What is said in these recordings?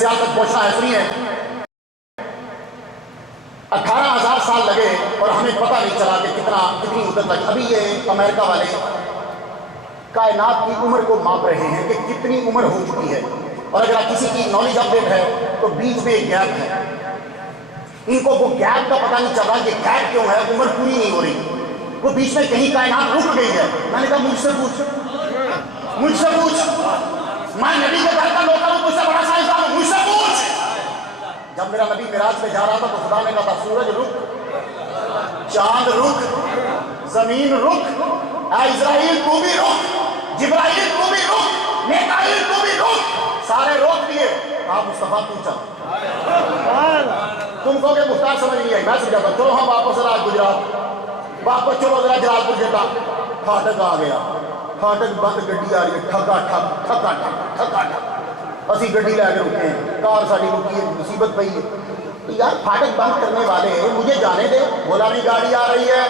سیال تک پہنچنا ہے. سنیے 18,000 سال لگے اور ہمیں پتہ نہیں چلا کہ کتنی مدت لگی. ابھی یہ امریکہ والے کائنات کی عمر کو ماپ رہے ہیں کہ کتنی عمر ہو چکی ہے، اور اگر کسی کی نالج اپ ڈیٹ ہے تو بیچ میں ایک گیپ ہے. ان کو وہ گیپ کا پتہ نہیں چل رہا کہ گیپ کیوں ہے، عمر پوری نہیں ہو رہی، وہ بیچ میں کہیں کائنات رک گئی ہے. میں نے کہا مجھ سے پوچھ، میں نبی کے گھر کا نوکر ہوں، مجھ سے بڑا سائنسدان ہوں، مجھ سے پوچھ. جب میرا نبی معراج پہ جا رہا تھا تو خدا نے کہا تھا سورج رک، چاند رک، زمین رک، اے اسرائیل تو بھی رک، جبرائیل تو بھی رک، میکائیل تو بھی رک. سارے روک دیے. آپ مصطفیٰ تو چل. تم کو کہ مختار سمجھ نہیں آئی، میں سمجھاتا ہوں. چلو ہم واپس ذرا گجرات، واپس چلو ذرا جلال پور جیتا. پھاٹک آ گیا، پھاٹک بند گڈی آ رہی ہے، ٹھکا ٹھک ٹھکا ٹھک ٹھکا ٹھک. اسی گڈی لے کے رکے ہیں، کار ساری رکی ہے، مصیبت پئی ہے. تو یار پھاٹک بند کرنے والے مجھے جانے دے. بولا نہیں گاڑی آ رہی ہے.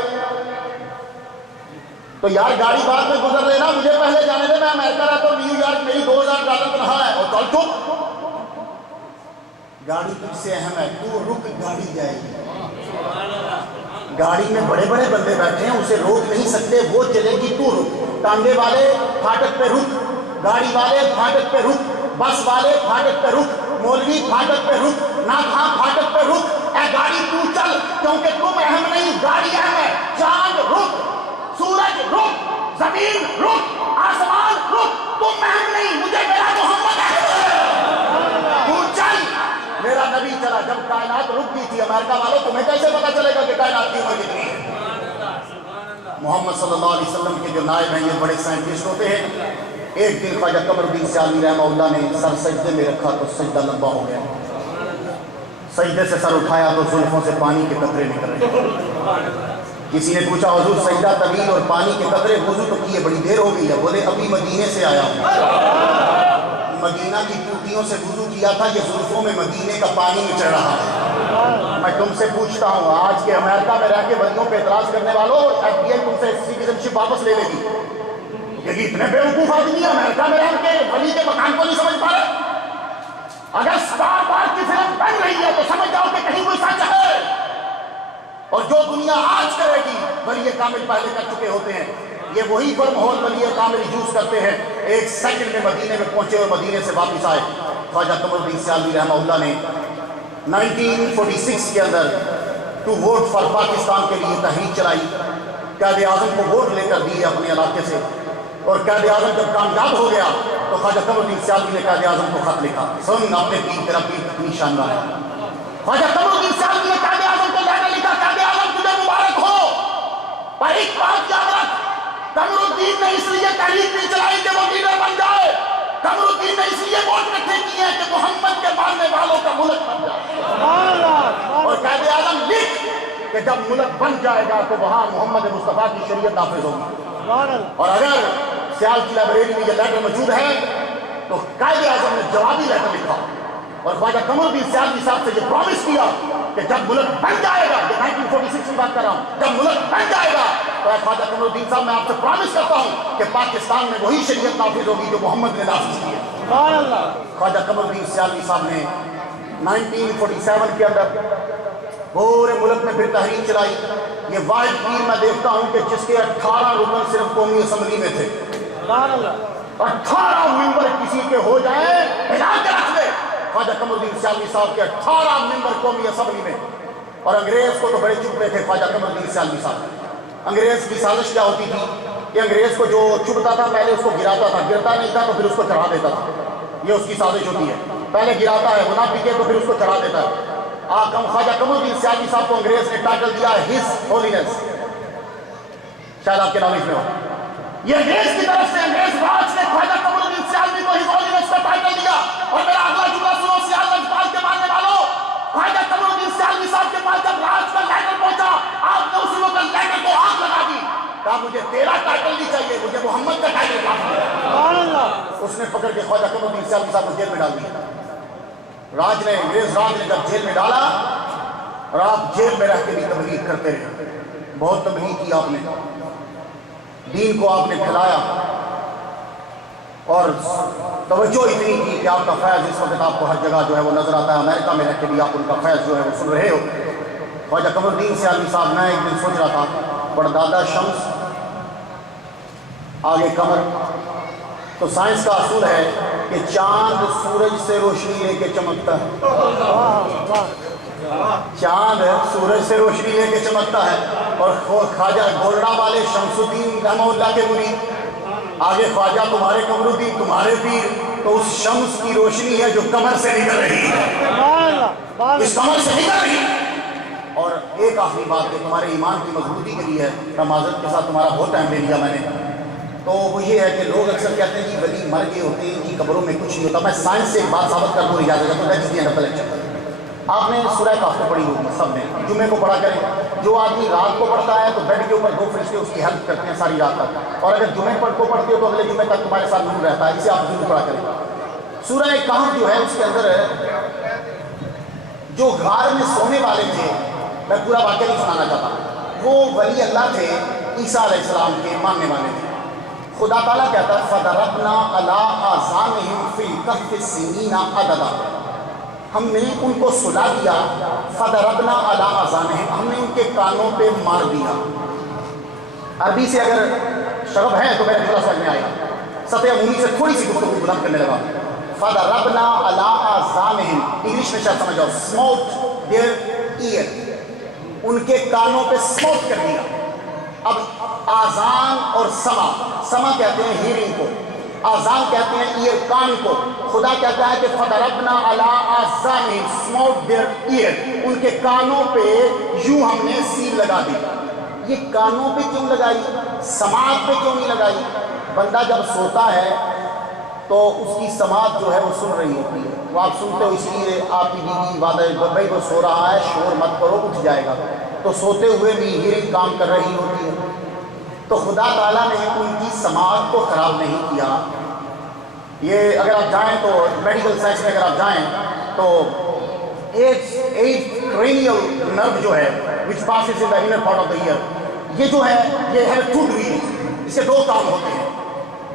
تو یار گاڑی بعد میں گزر رہے نا، مجھے پہلے جانے دے. میں امریکہ رہتا ہوں، نیو یارک میری $2,000 تنخواہ ہے. اور چل چپ، گاڑی تجھ سے اہم ہے، تو رک، گاڑی جائے گی. گاڑی میں بڑے بڑے بندے بیٹھے ہیں، اسے روک نہیں سکتے، وہ چلے گی، تو رک. ٹانگے والے پھاٹک پہ رک، گاڑی والے پھاٹک پہ رک، بس والے پھاٹک پہ رک، مولوی پھاٹک پہ رک، ناخواں پھاٹک پہ رک. اے گاڑی تو چل، کیونکہ تم اہم نہیں، گاڑی اہم ہے. چاند رک، سورج رک، زمین رک، آسمان رک، تم اہم نہیں، مجھے میرا محمد اہم ہے. تو چل. میرا نبی چلا. جب کائنات رک گئی تھی، امریکہ والوں تمہیں کیسے پتا چلے گا کہ کائنات کی عمر کتنی ہے؟ محمد صلی اللہ علیہ وسلم کے جو نائب ہیں یہ بڑے سائنٹسٹ ہوتے ہیں. ایک دن خواجہ قمر الدین سیالوی رحمہ اللہ نے سر سجدے میں رکھا تو سجدہ لمبا ہو گیا. سجدے سے سر اٹھایا تو زلفوں سے پانی کے قطرے نکل رہے. کسی نے پوچھا حضور سجدہ طویل اور پانی کے قطرے، وضو تو کیے بڑی دیر ہو گئی ہے. بولے ابھی مدینے سے آیا ہوں، مدینہ کی ٹوٹیوں سے وضو کیا تھا، یہ زلفوں میں مدینے کا پانی نچڑ رہا ہے. میں تم سے پوچھتا ہوں، آج کے امریکہ میں رہ کے ولیوں پہ اعتراض کرنے والوں، ایف بی آئی تم سے سٹیزن شپ واپس لے لے گی. یہ اتنے بیوقوف آدمی ہیں امریکہ میں رہ کے ولی کے مکان کو نہیں سمجھ پا رہے. اگر اسٹار وار کی فلم بن رہی ہے تو سمجھ جاؤ کہ کہیں کوئی سچ ہے. اور جو دنیا آج کرے گی ولی کامل پہلے کر چکے ہوتے ہیں. یہ وہی ماحول ولی کامل یوز کرتے ہیں. ایک سیکنڈ میں مدینے میں پہنچے اور مدینے سے واپس آئے. خواجہ قمر الدین سیالوی رحمہ اللہ نے 1946 کے اندر ٹو ووٹ فار پاکستان کے لیے تحریک چلائی. قائد اعظم کو ووٹ لے کر دیے اپنے علاقے سے، اور قائد اعظم جب کامیاب ہو گیا تو خواجہ قمر الدین سیالوی نے قائد اعظم کو خط لکھا، سن اپنے پیر تیرا پیر کتنی شاندار ہے. خواجہ قمر الدین سیالوی نے قائد اعظم کو لیٹر لکھا، قائد اعظم تجھے مبارک ہو، پر ایک بات یاد رکھ، قمر الدین نے اس لیے تحریک نہیں چلائی کہ وہ لیڈر بن جائے. قمر الدین نے اس لیے ووٹ اکٹھے کیے کہ محمد کے ماننے والوں کا ملک بن جائے. اور قائد اعظم لکھ کہ جب ملک بن جائے گا تو وہاں محمد مصطفیٰ کی شریعت نافذ ہوگی. اور اگر سیال کی لائبریری میں یہ لیٹر موجود ہے تو قائد اعظم نے جوابی لیٹر لکھا اور خواجہ قمر الدین سیالوی صاحب سے یہ پرومس کیا کہ جب ملک بن جائے گا، یہ 1946 کی بات کر رہا ہوں، جب ملک بن جائے گا تو خواجہ قمر الدین صاحب میں آپ سے پرومس کرتا ہوں کہ پاکستان میں وہی شریعت نافذ ہوگی جو محمد نے نافذ کی ہے. خواجہ قمر الدین سیالوی صاحب نے 1947 کے اندر پورے ملک میں پھر تحریک چلائی. یہ واحد پیر میں دیکھتا ہوں کہ جس کے 18 رکن صرف قومی اسمبلی میں تھے. 18 ممبر کسی کے ہو جائیں ہلا کے رکھ دے. خواجہ قمر الدین سیالوی صاحب کے 18 ممبر قومی اسمبلی میں. اور انگریز کو تو بڑے چپتے تھے خواجہ قمر الدین سیالوی صاحب. انگریز کی سازش کیا ہوتی تھی کہ انگریز کو جو چپتا تھا پہلے اس کو گراتا تھا، گرتا نہیں تھا تو پھر اس کو چڑھا دیتا تھا. یہ اس کی سازش ہوتی ہے، پہلے گراتا ہے، وہ نہ پیکے تو پھر اس کو چڑھا دیتا ہے. خواجہ قمر الدین سیالوی صاحب کو انگریز نے ٹائٹل دیا ہے ہز ہولینس، شاید آپ کے نالج میں ہو. یہ انگریز کی طرف سے انگریز راج نے خواجہ قمر الدین سیالوی کو ہز ہولینس کا ٹائٹل دیا. اور میرا اگلا جملہ سنو سیال لجپال کے ماننے والوں، خواجہ قمر الدین سیالوی صاحب کے پاس جب راج کا لیٹر پہنچا آپ نے اسی وقت لیٹر کو آگ لگا دی. کہا مجھے تیرا ٹائٹل نہیں چاہیے، مجھے محمد کا ٹائٹل چاہیے. اس نے پکڑ کے خواجہ قمر الدین سیالوی صاحب کو جیل میں ڈال دیا. راج نے، انگریز راج نے جب جیل میں ڈالا اور آپ جیل میں رہ کے بھی تبلیغ کرتے رہے، بہت تبلیغ کی آپ نے، دین کو آپ نے پھیلایا. اور توجہ اتنی کی کہ آپ کا فیض اس وقت آپ کو ہر جگہ جو ہے وہ نظر آتا ہے. امریکہ میں رہ کے بھی آپ ان کا فیض جو ہے وہ سن رہے ہو. خواجہ قمر الدین سیالوی صاحب، میں ایک دن سوچ رہا تھا پردادا شمس آگے قمر، تو سائنس کا اصول ہے کہ چاند سورج سے روشنی لے کے چمکتا ہے. چاند سورج سے روشنی لے کے چمکتا ہے. اور خواجہ گولڑا والے شمس الدین رحمہ اللہ کے مرید، آگے خواجہ تمہارے قمر الدین تمہارے پیر، تو اس شمس کی روشنی ہے جو قمر سے نکل رہی ہے، اس قمر سے نکل رہی ہے. اور ایک آخری بات کہ تمہارے ایمان کی مضبوطی کے لیے ہے، معذرت کے ساتھ تمہارا بہت ٹائم لے لیا میں نے، تو وہ یہ ہے کہ لوگ اکثر کہتے ہیں کہ ولی مر گئے ہوتے ہیں، ان کی قبروں میں کچھ نہیں ہوتا. میں سائنس سے ایک بات ثابت کر دوں، اجازت ہے تو دیٹ از لیکچر. آپ نے سورہ کہف کو پڑھی ہوگی سب نے، جمعے کو پڑھا کریں. جو آدمی رات کو پڑھتا ہے تو بیڈ کے اوپر 2 فرشتے اس کی ہیلپ کرتے ہیں ساری رات تک، اور اگر جمعے کو پڑھتے ہو تو اگلے جمعے تک تمہارے ساتھ نور رہتا ہے. اسے آپ ضرور پڑھا کریں. سورہ کہف جو ہے اس کے اندر جو غار میں سونے والے تھے، میں پورا واقعہ نہیں سنانا چاہتا، وہ ولی اللہ تھے، عیسیٰ علیہ السلام کے ماننے والے تھے. خدا تعالیٰ کہتا ہے فَضَرَبْنَا عَلَىٰ آذَانِهِمْ فِي الْكَهْفِ سِنِينَ عَدَدًا، ہم نے ان کو سلا دیا. فَضَرَبْنَا عَلَىٰ آذَانِهِمْ، ہم نے ان کے کانوں پہ مار دیا. عربی سے اگر شغب ہے تو میرے تھوڑا سمجھ میں آئے گا. سطح عمومی سے تھوڑی سی گفتگو بلند کرنے لگا. فَضَرَبْنَا عَلَىٰ آذَانِهِمْ، انگلش میں شاید سمجھ جاؤ، smote their ear، ان کے کانوں پہ سموٹ کر دیا. اب آذان اور سما کہتے ہیں ہیرنگ کو، آذان کہتے ہیں ایئر، کان کو. خدا کہتا ہے کہ فَضَرَبْنَا عَلَىٰ آذَانِهِمْ smote their ear، ان کے کانوں پہ یوں ہم نے سیل لگا دی. یہ کانوں پہ کیوں لگائی، سماعت پہ کیوں نہیں لگائی؟ بندہ جب سوتا ہے تو اس کی سماعت جو ہے وہ سن رہی ہوتی ہے، وہ آپ سنتے ہو، اس لیے آپ کی بیوی وعدہ بھائی وہ سو رہا ہے شور مت کرو اٹھ جائے گا، تو سوتے ہوئے بھی ہیرنگ کام کر رہی ہوتی ہے. تو خدا تعالیٰ نے ان کی سماعت کو خراب نہیں کیا. یہ اگر آپ جائیں تو میڈیکل سائنس میں اگر آپ جائیں تو ایٹ cranial nerve جو ہے which passes in the inner part of the ear، یہ جو ہے یہ ہے 2 reasons، اس کے 2 کام ہوتے ہیں.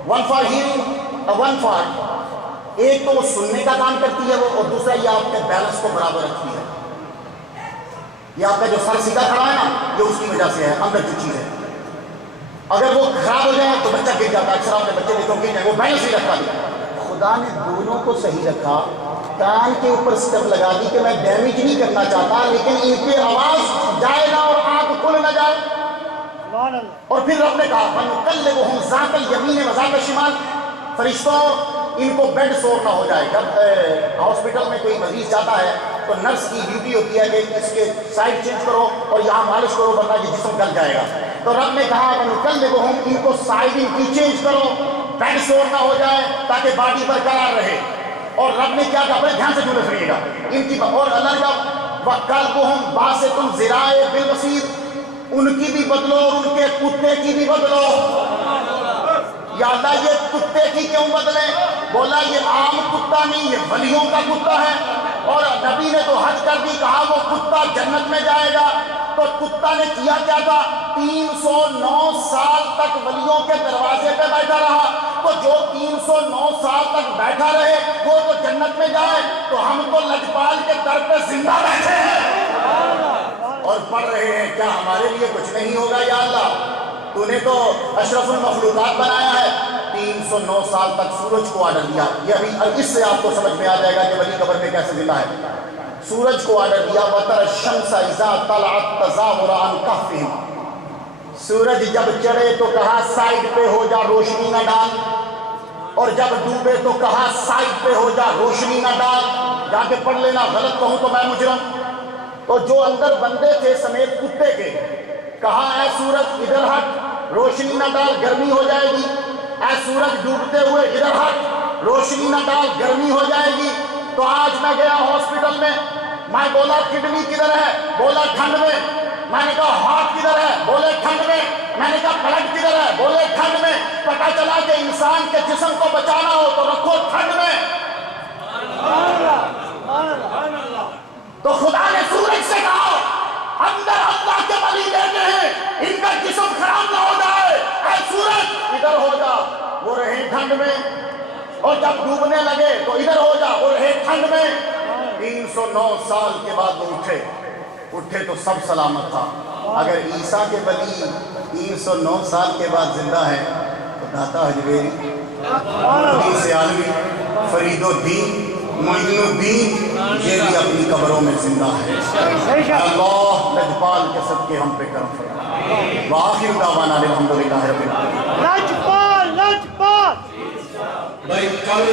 one for hearing one for، ایک تو وہ سننے کا کام کرتی ہے وہ، اور دوسرا یہ آپ کے بیلنس کو برابر رکھتی ہے. یہ آپ کا جو سر سیدھا کھڑا ہے نا، یہ اس کی وجہ سے ہے، اندر جو چیز ہے. اگر وہ خراب ہو جائے تو بچہ گر جاتا ہے، اکثر آپ نے بچے دیکھو گر جائے، وہ بیلنس نہیں رکھتا. خدا نے دونوں کو صحیح رکھا. کان کے اوپر سٹپ لگا دی کہ میں ڈیمیج نہیں کرنا چاہتا، لیکن ان پہ آواز جائے نہ اور آنکھ کھل نہ جائے. اور پھر رب نے کہا فَنُقَلِّبُهُمْ ذَاتَ الْيَمِينِ وَذَاتَ الشِّمَالِ، فرشتوں ان کو بیڈ سور نہ ہو جائے. جب ہاسپٹل میں کوئی مریض جاتا ہے تو نرس کی ڈیوٹی ہوتی ہے کہ اس کے سائڈ چینج کرو اور یہاں مالش کرو ورنہ یہ جسم گل جائے گا. تو رب نے کہا فَنُقَلِّبُهُمْ، ان کو سائڈ ان کی چینج کرو، بیڈ سور نہ ہو جائے تاکہ باڈی برقرار رہے. اور رب نے کیا کہا، بڑے دھیان سے جملے سنیے گا ان کی. اور اللہ نے کہا وَقَلْبُهُمْ بَاسِطٌ ذِرَاعَیْهِ بِالْوَصِیدِ، ان کی بھی بدلو اور ان کے کتے کی بھی بدلو. یا اللہ یہ کتے کی کیوں بدلیں؟ بولا یہ عام کتا نہیں، یہ ولیوں کا کتا ہے. اور نبی نے تو حد کر دی، کہا وہ کتا جنت میں جائے گا. تو کتا نے کیا کیا تھا، 309 سال تک ولیوں کے دروازے پہ بیٹھا رہا. تو جو 309 سال تک بیٹھا رہے وہ تو جنت میں جائے، تو ہم تو لجپال کے در پہ زندہ بیٹھے ہیں اور پڑھ رہے ہیں. کیا ہمارے لیے کچھ نہیں ہوگا؟ یا اللہ تو نے تو اشرف المخلوقات بنایا ہے. 309 سال تک سورج کو آرڈر دیا. یہ ابھی اس سے آپ کو سمجھ میں آ جائے گا کہ ولی قبر میں کیسے زندہ ہے. سورج کو آرڈر دیا وَتَرَى الشَّمْسَ إِذَا طَلَعَتْ تَزَاوَرُ عَنْ كَهْفِهِمْ، سورج جب چڑھے تو کہا سائڈ پہ ہو جا روشنی نہ ڈال، اور جب ڈوبے تو کہا سائڈ پہ ہو جا روشنی نہ ڈال. جا کے پڑھ لینا، غلط کہوں تو میں مجرم. تو جو اندر بندے تھے سمیت کتے کے، کہا اے سورج ادھر ہٹ، روشنی نہ ڈال گرمی ہو جائے گی. اے سورج ڈوبتے ہوئے ادھر ہٹ، روشنی نہ ڈال گرمی ہو جائے گی. تو آج میں گیا ہاسپٹل میں بولا کڈنی کدھر ہے، بولا ٹھنڈ میں. میں نے کہا ہارٹ کدھر ہے، بولے ٹھنڈ میں. میں نے کہا بلڈ کدھر ہے، بولے ٹھنڈ میں. پتا چلا کہ انسان کے جسم کو بچانا ہو تو رکھو ٹھنڈ میں. تو خدا نے سورج سے کہا اندر اللہ کے ولی لیتے ہیں، ان کا جسم خراب نہ ہو جائے، اے سورج ادھر ہو جا. وہ رہے ٹھنڈ میں اور جب ڈوبنے لگے تو ادھر ہو جا، وہ رہے ٹھنڈ میں۔ 309 سال کے بعد وہ اٹھے تو سب سلامت تھا۔ اگر عیسیٰ کے ولی 309 سال کے بعد زندہ ہے تو داتا حجویری، حدیث عالمی، فرید الدین، معین الدین، یہ بھی اپنی قبروں میں زندہ ہے۔ اللہ لجپال کے صدقے ہم پہ کرم فرمائے۔ وآخر دعوانا الحمدللہ رب العالمین۔ لجپال بھائی کل